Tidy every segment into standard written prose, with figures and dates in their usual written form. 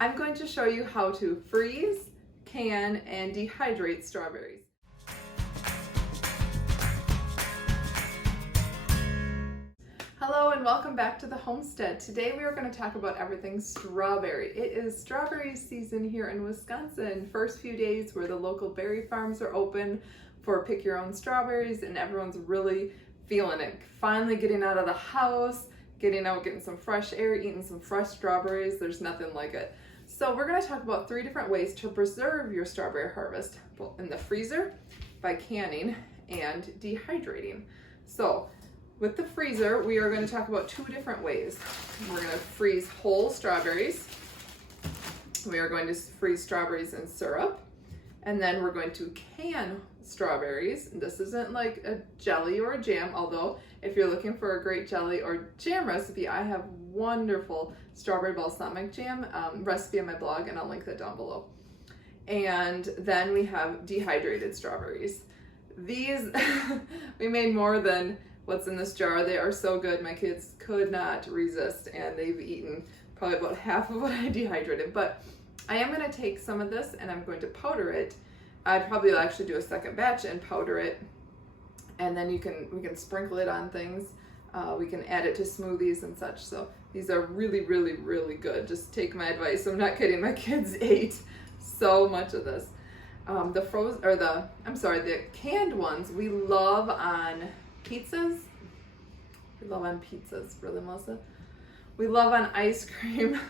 I'm going to show you how to freeze, can, and dehydrate strawberries. Hello and welcome back to the homestead. Today we are going to talk about everything strawberry. It is strawberry season here in Wisconsin. First few days where the local berry farms are open for pick your own strawberries, and everyone's really feeling it. Finally getting out of the house, getting out, getting some fresh air, eating some fresh strawberries. There's nothing like it. So we're going to talk about 3 different ways to preserve your strawberry harvest in the freezer, by canning, and dehydrating. So with the freezer, we are going to talk about 2 different ways. We're going to freeze whole strawberries. We are going to freeze strawberries in syrup. And then we're going to can strawberries. This isn't like a jelly or a jam, although if you're looking for a great jelly or jam recipe, I have wonderful strawberry balsamic jam recipe on my blog, and I'll link that down below. And then we have dehydrated strawberries. These, we made more than what's in this jar. They are so good. My kids could not resist, and they've eaten probably about half of what I dehydrated. But I am going to take some of this and I'm going to powder it. I probably will actually do a second batch and powder it, and then we can sprinkle it on things. We can add it to smoothies and such. So these are really, really, really good. Just take my advice. I'm not kidding. My kids ate so much of this. The canned ones we love on pizzas. We love on pizzas, really, Melissa? We love on ice cream,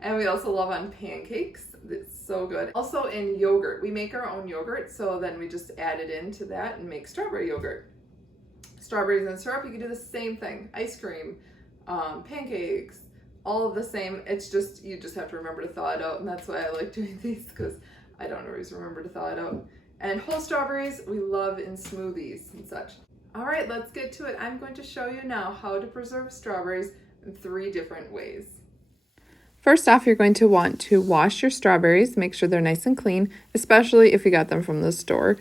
and we also love on pancakes. It's so good. Also in yogurt. We make our own yogurt, so then we just add it into that and make strawberry yogurt. Strawberries and syrup, you can do the same thing. Ice cream, pancakes, all of the same. It's just, you just have to remember to thaw it out, and that's why I like doing these, because I don't always remember to thaw it out. And whole strawberries, we love in smoothies and such. All right, let's get to it. I'm going to show you now how to preserve strawberries in 3 different ways. First off, you're going to want to wash your strawberries, make sure they're nice and clean, especially if you got them from the store.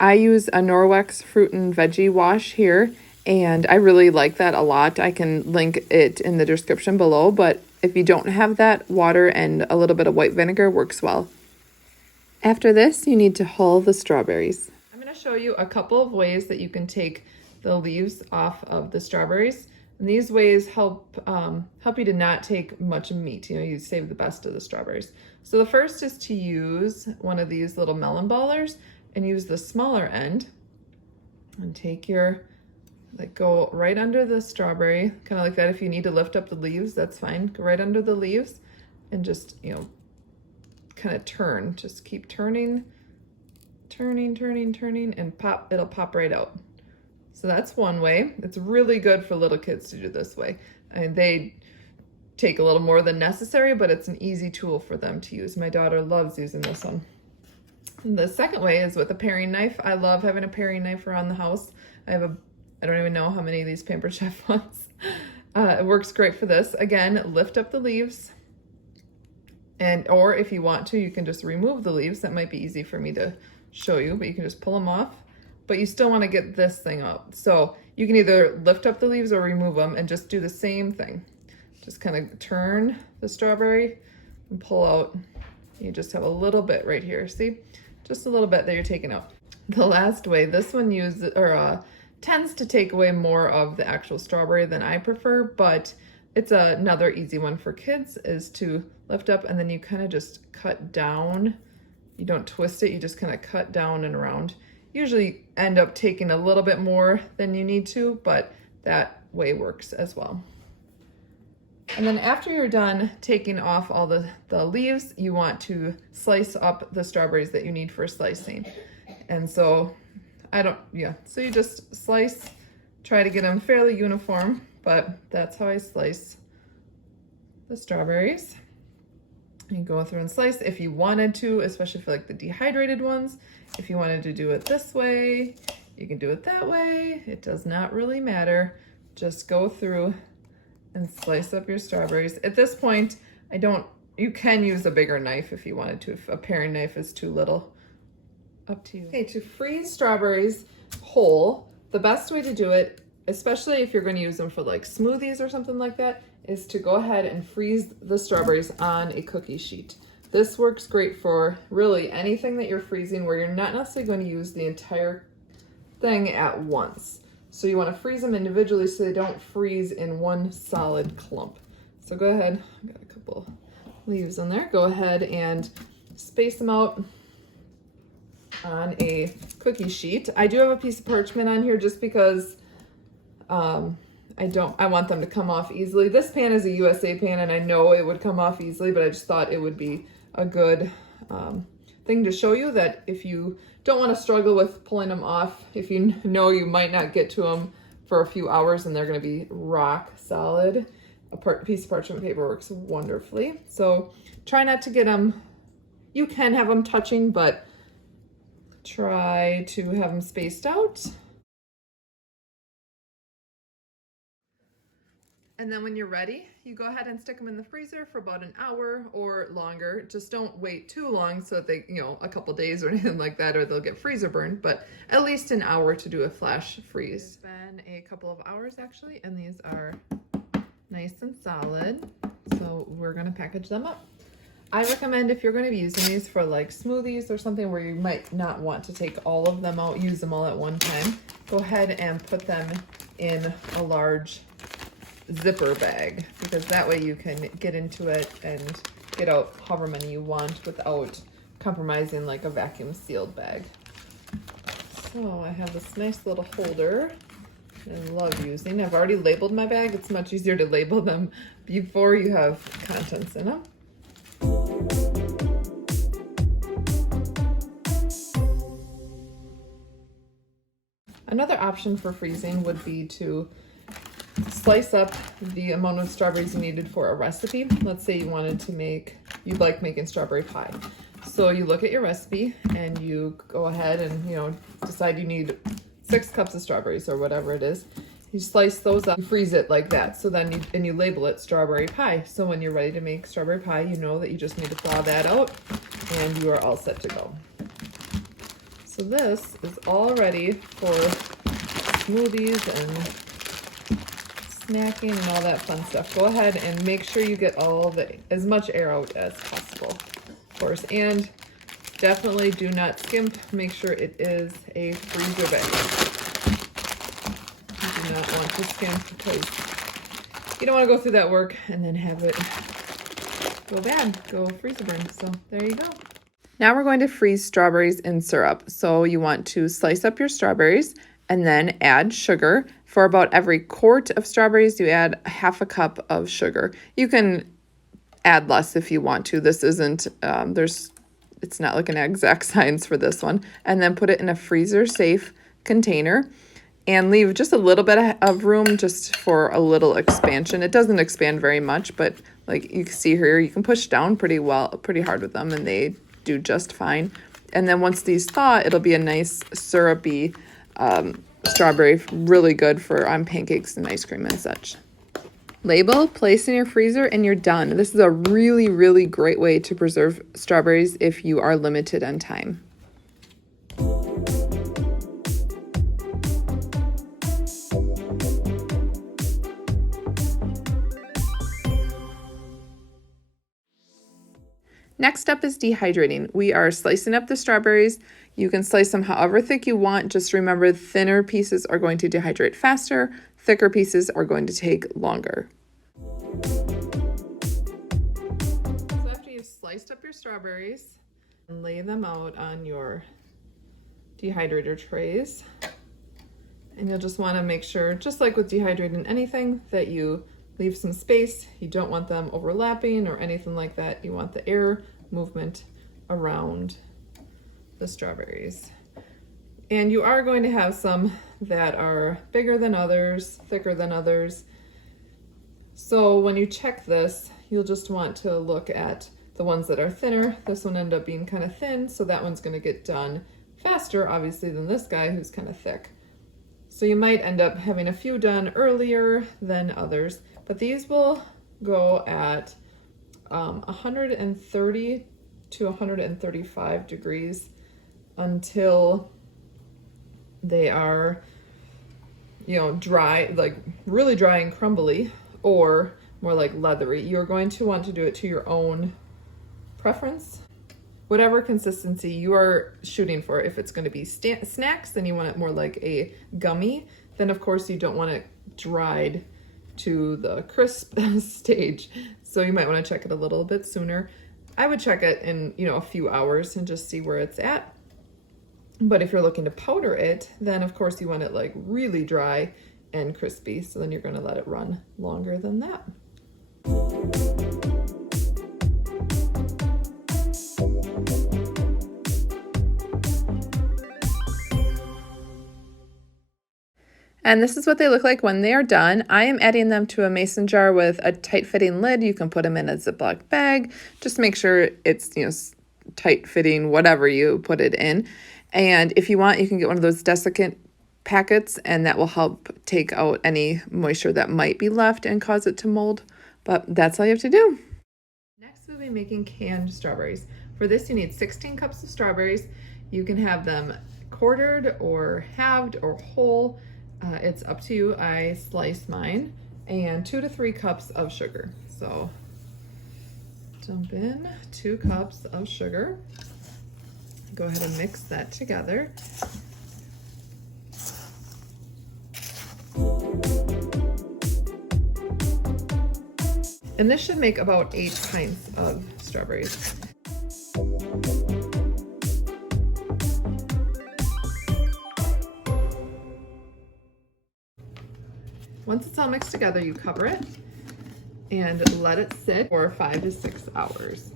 I use a Norwex fruit and veggie wash here, and I really like that a lot. I can link it in the description below, but if you don't have that, water and a little bit of white vinegar works well. After this, you need to hull the strawberries. I'm going to show you a couple of ways that you can take the leaves off of the strawberries. And these ways help you to not take much meat. You save the best of the strawberries. So the first is to use one of these little melon ballers and use the smaller end and take go right under the strawberry, kind of like that. If you need to lift up the leaves, that's fine. Go right under the leaves and just, kind of turn. Just keep turning, and it'll pop right out. So that's one way. It's really good for little kids to do this way. And they take a little more than necessary, but it's an easy tool for them to use. My daughter loves using this one. And the second way is with a paring knife. I love having a paring knife around the house. I don't even know how many of these Pampered Chef ones. It works great for this. Again, lift up the leaves. Or if you want to, you can just remove the leaves. That might be easy for me to show you, but you can just pull them off. But you still want to get this thing up. So you can either lift up the leaves or remove them and just do the same thing. Just kind of turn the strawberry and pull out. You just have a little bit right here. See? Just a little bit that you're taking out. The last way, this one tends to take away more of the actual strawberry than I prefer, but it's another easy one for kids, is to lift up and then you kind of just cut down. You don't twist it, you just kind of cut down and around. Usually end up taking a little bit more than you need to, but that way works as well. And then after you're done taking off all the leaves, you want to slice up the strawberries that you need for slicing. And so so you just slice, try to get them fairly uniform, but that's how I slice the strawberries. You go through and slice if you wanted to, especially for like the dehydrated ones. If you wanted to do it this way, you can do it that way. It does not really matter. Just go through and slice up your strawberries. At this point, you can use a bigger knife if you wanted to, if a paring knife is too little. Up to you. Okay, to freeze strawberries whole, the best way to do it especially if you're going to use them for like smoothies or something like that, is to go ahead and freeze the strawberries on a cookie sheet. This works great for really anything that you're freezing where you're not necessarily going to use the entire thing at once. So you want to freeze them individually so they don't freeze in one solid clump. So go ahead, I've got a couple leaves on there. Go ahead and space them out on a cookie sheet. I do have a piece of parchment on here just because I want them to come off easily. This pan is a USA pan and I know it would come off easily, but I just thought it would be a good thing to show you that if you don't want to struggle with pulling them off, if you know you might not get to them for a few hours and they're going to be rock solid, a piece of parchment paper works wonderfully. So try not to get them, you can have them touching, but try to have them spaced out. And then when you're ready, you go ahead and stick them in the freezer for about an hour or longer. Just don't wait too long so that they, a couple days or anything like that, or they'll get freezer burned, but at least an hour to do a flash freeze. It's been a couple of hours actually, and these are nice and solid. So we're gonna package them up. I recommend if you're gonna be using these for like smoothies or something where you might not want to take all of them out, use them all at one time, go ahead and put them in a large zipper bag, because that way you can get into it and get out however many you want without compromising like a vacuum sealed bag. So I have this nice little holder I love using. I've already labeled my bag. It's much easier to label them before you have contents in them. Another option for freezing would be to slice up the amount of strawberries you needed for a recipe. Let's say you like making strawberry pie. So you look at your recipe and you go ahead and, decide you need 6 cups of strawberries or whatever it is. You slice those up and freeze it like that. So then you label it strawberry pie. So when you're ready to make strawberry pie, you know that you just need to thaw that out and you are all set to go. So this is all ready for smoothies and snacking and all that fun stuff. Go ahead and make sure you get as much air out as possible, of course, and definitely do not skimp. Make sure it is a freezer bag. You do not want to skimp because you don't want to go through that work and then have it go freezer burn. So there you go. Now we're going to freeze strawberries in syrup. So you want to slice up your strawberries and then add sugar. For about every quart of strawberries, you add half a cup of sugar. You can add less if you want to. This isn't, it's not like an exact science for this one. And then put it in a freezer safe container and leave just a little bit of room just for a little expansion. It doesn't expand very much, but like you can see here, you can push down pretty hard with them and they do just fine. And then once these thaw, it'll be a nice syrupy strawberry, really good for on pancakes and ice cream and such. Label, place in your freezer, and you're done. This is a really, really great way to preserve strawberries if you are limited on time. Next up is dehydrating. We are slicing up the strawberries. You can slice them however thick you want. Just remember, thinner pieces are going to dehydrate faster. Thicker pieces are going to take longer. So after you've sliced up your strawberries, and lay them out on your dehydrator trays. And you'll just want to make sure, just like with dehydrating anything, that you leave some space. You don't want them overlapping or anything like that. You want the air movement around the strawberries. And you are going to have some that are bigger than others, thicker than others. So when you check this, you'll just want to look at the ones that are thinner. This one ended up being kind of thin, so that one's going to get done faster, obviously, than this guy who's kind of thick. So you might end up having a few done earlier than others, but these will go at 130 to 135 degrees until they are dry, like really dry and crumbly, or more like leathery. You're going to want to do it to your own preference. Whatever consistency you are shooting for. If it's going to be snacks, then you want it more like a gummy. Then of course you don't want it dried to the crisp stage. So you might want to check it a little bit sooner. I would check it in, a few hours and just see where it's at. But if you're looking to powder it, then of course you want it like really dry and crispy. So then you're going to let it run longer than that. And this is what they look like when they are done. I am adding them to a mason jar with a tight-fitting lid. You can put them in a Ziploc bag. Just make sure it's, tight-fitting, whatever you put it in. And if you want, you can get one of those desiccant packets, and that will help take out any moisture that might be left and cause it to mold. But that's all you have to do. Next, we'll be making canned strawberries. For this, you need 16 cups of strawberries. You can have them quartered or halved or whole. It's up to you. I slice mine. And 2 to 3 cups of sugar. So dump in 2 cups of sugar. Go ahead and mix that together. And this should make about 8 pints of strawberries. Once it's all mixed together, you cover it and let it sit for 5 to 6 hours.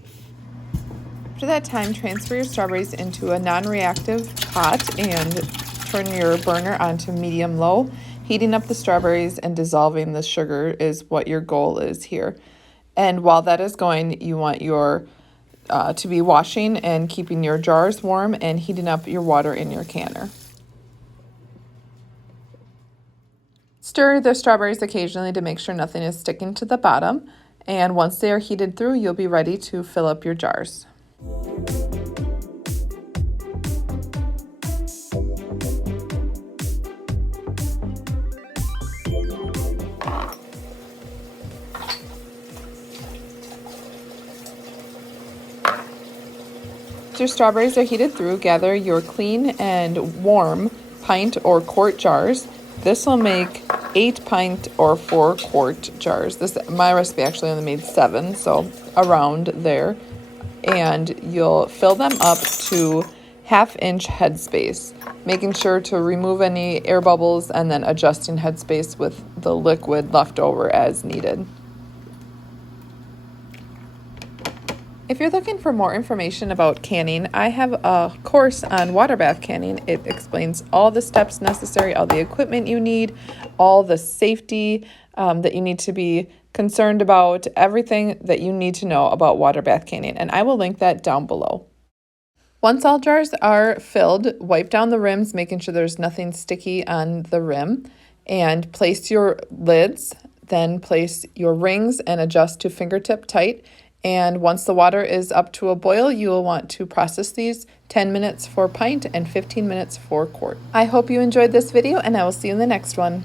After that time, transfer your strawberries into a non-reactive pot and turn your burner onto medium-low. Heating up the strawberries and dissolving the sugar is what your goal is here. And while that is going, you want your to be washing and keeping your jars warm and heating up your water in your canner. Stir the strawberries occasionally to make sure nothing is sticking to the bottom. And once they are heated through, you'll be ready to fill up your jars. Once your strawberries are heated through, gather your clean and warm pint or quart jars. This will make 8 pint or 4 quart jars. My recipe actually only made 7, so around there. And you'll fill them up to 1/2 inch headspace, making sure to remove any air bubbles and then adjusting headspace with the liquid left over as needed. If you're looking for more information about canning, I have a course on water bath canning. It explains all the steps necessary, all the equipment you need, all the safety that you need to be concerned about, everything that you need to know about water bath canning, and I will link that down below. Once all jars are filled, wipe down the rims, making sure there's nothing sticky on the rim, and place your lids, then place your rings and adjust to fingertip tight. And once the water is up to a boil, you will want to process these 10 minutes for pint and 15 minutes for quart. I hope you enjoyed this video, and I will see you in the next one.